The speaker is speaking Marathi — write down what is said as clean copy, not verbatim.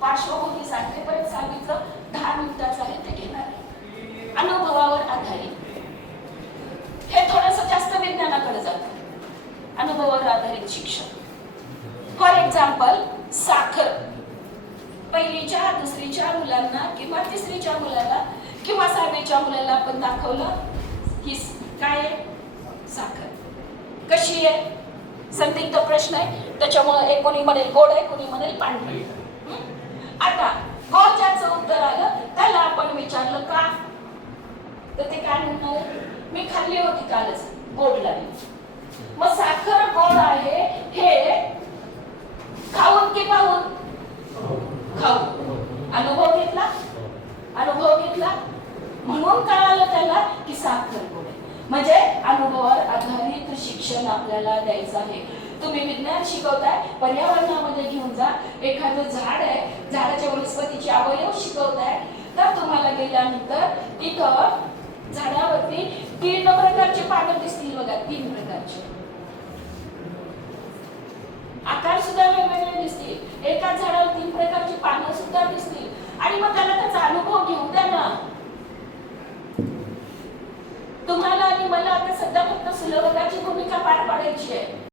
पार्श्वभूमी सांगते, परत सांगितलं 10 मिनिटाचं आहे ते घेणार आहे. अनुभवावर आधारित हे थोडंसं जास्त विज्ञानाकडे जातं. अनुभवावर आधारित शिक्षण. फॉर एक्झाम्पल, साखर पहिलीच्या दुसरीच्या मुलांना किंवा तिसरीच्या मुलाला किंवा 6वीच्या मुलाला आपण दाखवलं की काय आहे साखर, कशी आहे, संदिग्ध प्रश्न आहे. त्याच्यामुळे एक कोणी म्हणेल गोड आहे, कोणी म्हणेल पांढरी. आता गोड ज्याचं उत्तर आलं त्याला आपण विचारलं का, तर ते काय म्हणणार, मी खाल्ली होती कालच, गोड लागली. मग साखर गोड आहे हे खाऊन की पाहून? खाऊन. अनुभव घेतला, अनुभव घेतला म्हणून कळालं त्याला की साखर गोड आहे. म्हणजे अनुभवावर आधारित शिक्षण आपल्याला द्यायचं आहे. तुम्ही विज्ञान शिकवताय, पर्यावरणामध्ये घेऊन जा. एखादं झाड आहे, झाडाच्या वनस्पतीचे अवयव शिकवताय, तर तुम्हाला गेल्यानंतर तिथं झाडावरती 3 प्रकारचे पानं दिसतील बघा, 3 प्रकारचे. आकार सुद्धा वेगवेगळे दिसतील. एकाच झाडावर 3 प्रकारची पानं सुद्धा दिसतील. आणि मग त्याला त्याचा अनुभव घेऊ द्या ना. तुम्हाला आणि मला आता सध्या फक्त सुलभताची भूमिका पार पाडायची आहे.